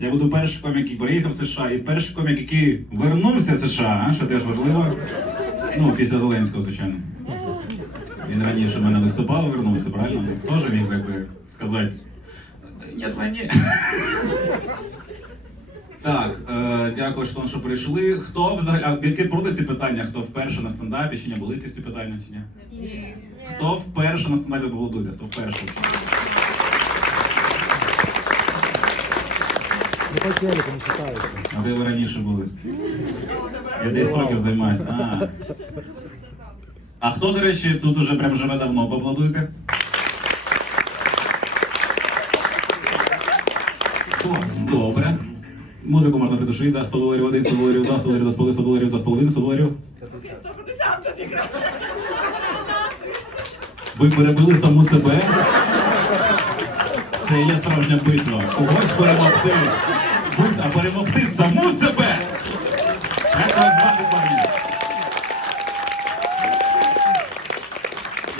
Я буду перший комік, який переїхав в США, і перший комік, який вернувся з США, що теж важливо. Ну, після Зеленського, звичайно. Він раніше в мене виступав, вернувся, правильно? Теж міг якби сказати. Ні, ні. Так, е, дякую, що, що прийшли. Хто взагалі. А які проти ці питання? Хто вперше на стендапі чи ні? Були ці всі питання чи ні? Ні. Хто вперше на стендапі голодує? Хто вперше? А де ви раніше були? Я 10 років займаюся. А. а хто, до речі, тут уже прям живе давно, поаплодуйте? Добре. Музику можна придушити, да? 100 доларів один, 100 доларів два, 100 доларів два з половиною, 100 доларів два з половиною, 100 доларів. Ви перебили саму себе. Це є справжня битва. Когось перемогти. А перемогти саму себе. Як вас звати?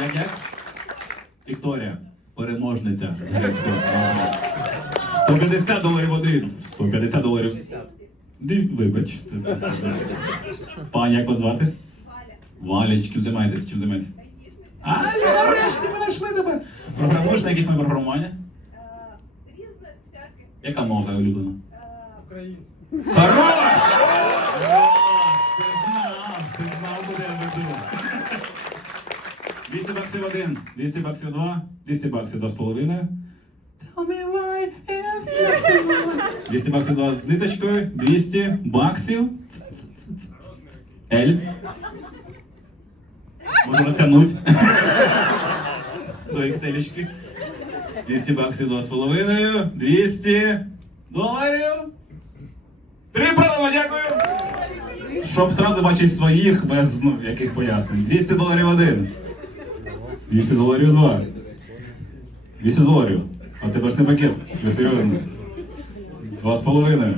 Як як? Вікторія. Переможниця грецької. 150 доларів один. 150 доларів. Вибач. Пані, як вас звати? Валя, чим займаєтесь? Чим займаєтесь? А, я нарешті ми знайшли тебе. Програмуєш на якійсь моє програмування? Е, Різне всяке. Яка мова улюблена? Е, Хорош! Ти знав, ти знав, куди я веду. 200 баксів один, 200 баксів два, 200 баксів два з половиною. Tell me why it's 200 баксів два з ниточкою, 200 баксів. Ель. Можна розтягнути. До XL-очки. 200 баксів два з половиною, 200 доларів. Три дякую! Щоб сразу бачити своїх без ну, яких пояснень. 200 доларів один. 200 доларів два. 200 доларів. А тебе ж не пакет. Ви серйозно. Два з половиною.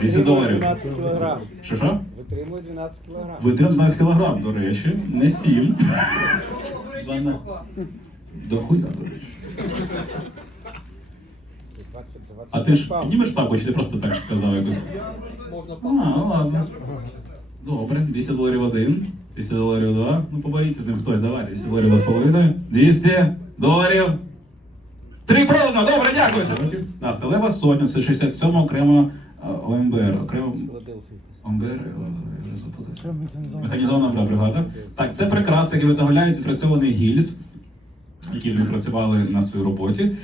200 доларів. 12 кілограм. Що що? Витримує 12 кілограм. Витрим 12 кілограм, до речі. Не 7. До хуя, до речі. 20, 20 А ти ж піднімеш папу, чи ти просто так сказав якось? Можна А, ну ладно. Добре, 200 доларів один, 200 доларів два. Ну поборіться з ним хтось, давай, 200 доларів два з половиною. 200 доларів. Три продано, добре, дякую. Да, сталева сотня, це 67 окремо ОМБР. Окремо. ОМБР, я запутався. Механізована да, бригада. Так, це прикраси, які виготовляють відпрацьований гільз, які вони працювали на своїй роботі.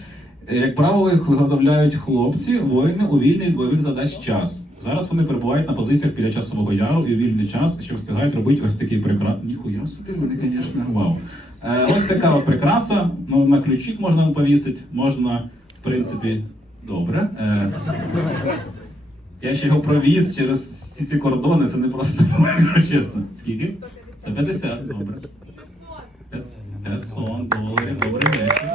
Як правило, їх виготовляють хлопці, воїни у вільний від бойових задач час. Зараз вони перебувають на позиціях біля часового яру і у вільний час, що встигають робити ось такі прикраси. Ніхуя собі, вони, звісно, вау. Е, ось така прикраса. Ну, на ключик можна повісити, можна, в принципі, добре. Е, я ще його провіз через всі ці кордони, це не просто чесно. Скільки? 150, добре. 500 500 доларів, добрий вечір.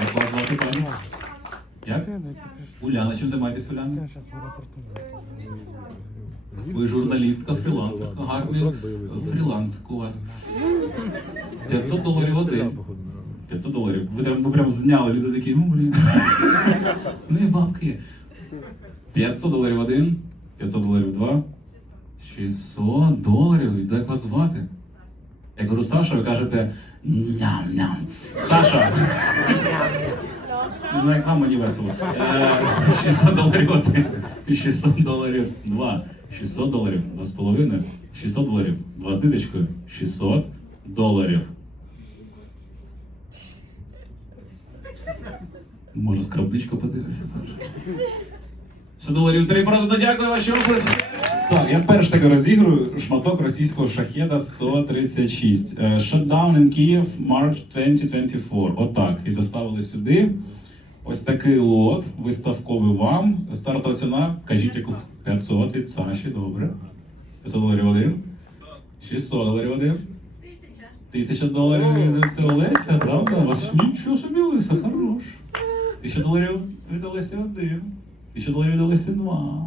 Як вас звати пані? Як? Уляна, чим займаєтесь, Уляна? Ви журналістка, фрілансерка, гарний фріланс у вас. 500 доларів один. 500 доларів. Ви, прям- прям зняли, люди такі, ну блін. Ну і бабки 500 доларів один, 500 доларів два, 600 доларів. Як вас звати? Я кажу, Саша, ви кажете ням-ням. Саша. Не знаю, як вам мені весело. Е, 600 доларів один, 600 доларів два, 600 доларів два з половиною, 600 доларів два з ниточкою, 600 доларів. Може, скарбничку подивишся теж. 100 доларів три правда, дякую ваші оплески. Так, я вперше таки розігрую шматок російського шахеда 136. Е, Shutdown in Kyiv March 2024. Отак. І доставили сюди. Ось такий лот, виставковий вам. Стартова ціна, кажіть, яку 500 від Саші, добре. 500 доларів один. 600 доларів один. Тисяча доларів від це Олеся, правда? У вас нічого собі Олеся, хорош. Тисяча доларів від Олесі один. Тисяча доларів від Олесі два.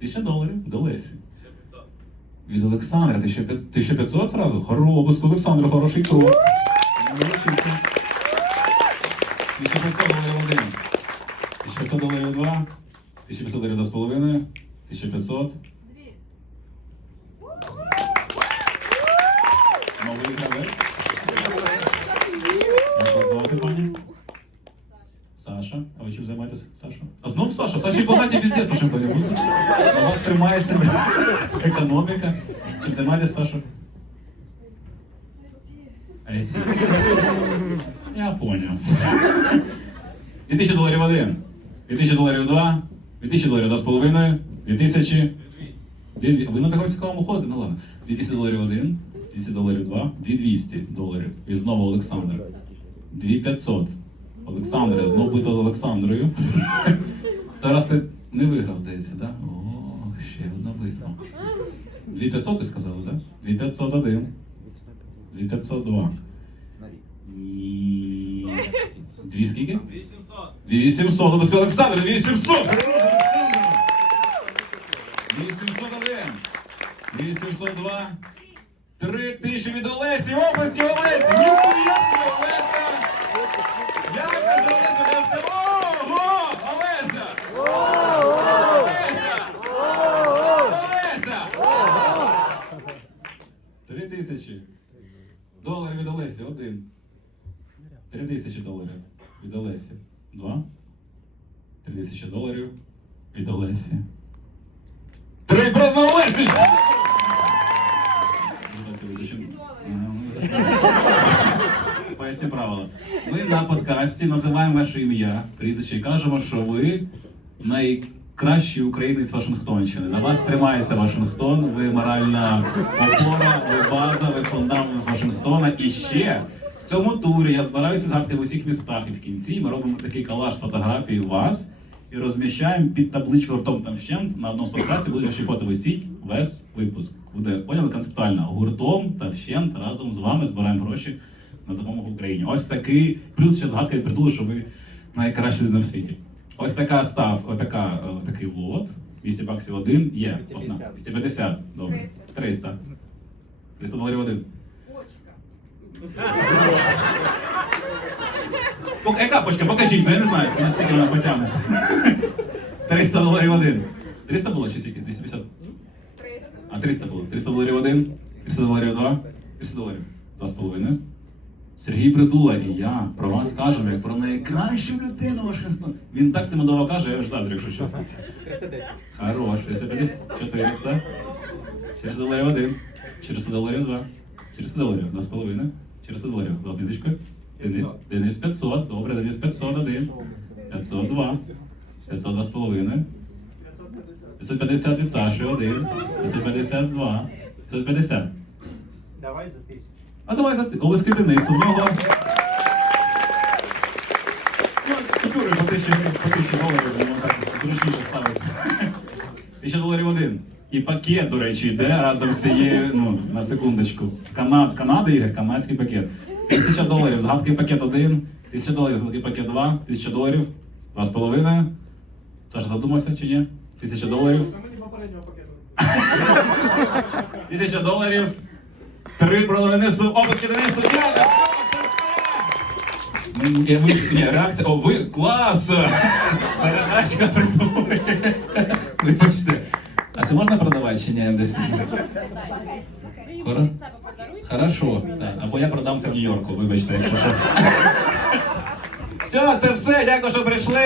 Тисяча доларів до Лесі. Від Олександра 1500 1500 зразу? Хоробуск, Олександра, хороший крок. Не навчився. 1500 доларів один. 1100 доларів 2, 1500 доларів 2,5, 1500. Дві. Новий гравець. Як вас звати, пані? Саша. А ви чим займаєтеся, Саша? Саші багаті бізнес у Вашингтоні. будуть. У вас тримається економіка. Чим займаєтеся, Саша? Не. Я понял. 2000 доларів один. 2000 доларів два. 2000 доларів два з половиною. 2000. Дві- Ви на такому цікавому ходите, ну ладно. 2000 доларів один. 200 доларів два. 2200 доларів. І знову Олександр. 2500. Олександре, знову битва з Олександрою. Тарас, ти не виграв, здається, так? Да? О, ще одна битва. 2500 ви сказали, так? 2501. 2502. І... Дві скільки? 800. 2800. Ви сказали, Олександр, 2800! 2801. 2802. Три тисячі від Олесі. Облески Олесі! Собі, Олеся! Кажу, Олеся, я ж те- Ого! Олеся! Олеся! Олеся! Три тисячі. Доларів від Олесі. Один. Три тисячі доларів від Олесі. Два. Три тисячі доларів від Олесі. Три брат на Олесі! Поясні правила. Ми на подкасті називаємо ваше ім'я, прізвище і кажемо, що ви найкращий українець Вашингтонщини. На вас тримається Вашингтон, ви моральна опора, ви база, ви фундамент Вашингтона. І ще в цьому турі я збираю ці згадки в усіх містах. І в кінці ми робимо такий колаж фотографій вас і розміщаємо під табличку гуртом там вщент на одному з подкастів буде ваші фото висіть весь випуск. Буде поняли концептуально. Гуртом та вщент разом з вами збираємо гроші на допомогу Україні. Ось такий плюс ще згадка від притулу, що ви найкращі в світі. Ось така став, отака, е, такий лот. 200 баксів один є. 250. Одна. 250. Добре. 300. 300 доларів один. Почка. Яка почка? Покажіть, ну я не знаю, наскільки вона потягне. 300 доларів один. 300 було чи скільки? 250? Триста. А 300 було. 300 доларів один, 300 доларів два, 300 доларів. Два з половиною. Сергій Притула і я про вас кажемо як про найкращу людину Вашингтон. Він так цимодово каже, я аж заздрю, якщо чесно. 310. Хорош, 350, 400. 400 доларів один, 400 доларів два, 400 доларів, два з половиною, 400 доларів, два ниточкою. Денис, Денис 500, добре, Денис 500, один, 502, 502 з половиною, 550 від Саші, один, 552, 550. Давай за тисячу. А давай за Олеський Денис, у нього... Ну, купюри по тисячі, доларів, воно так зручніше ставить. Тисяча доларів один. І пакет, до речі, йде разом з цією, ну, на секундочку. Канад, Канади Ігор, канадський пакет. Тисяча доларів, згадкий пакет один, тисяча доларів, згадкий пакет два, тисяча доларів, два з половиною. Саша задумався чи ні? Тисяча доларів. Тисяча доларів. Три про Денису, обласки Денису. Я, ви, ні, реакція, о, ви, клас! Передачка придумали. Вибачте. А це можна продавати чи ні десь? Хоро- Хорошо. Або я продам це в Нью-Йорку, вибачте, якщо що. Все, це все. Дякую, що прийшли.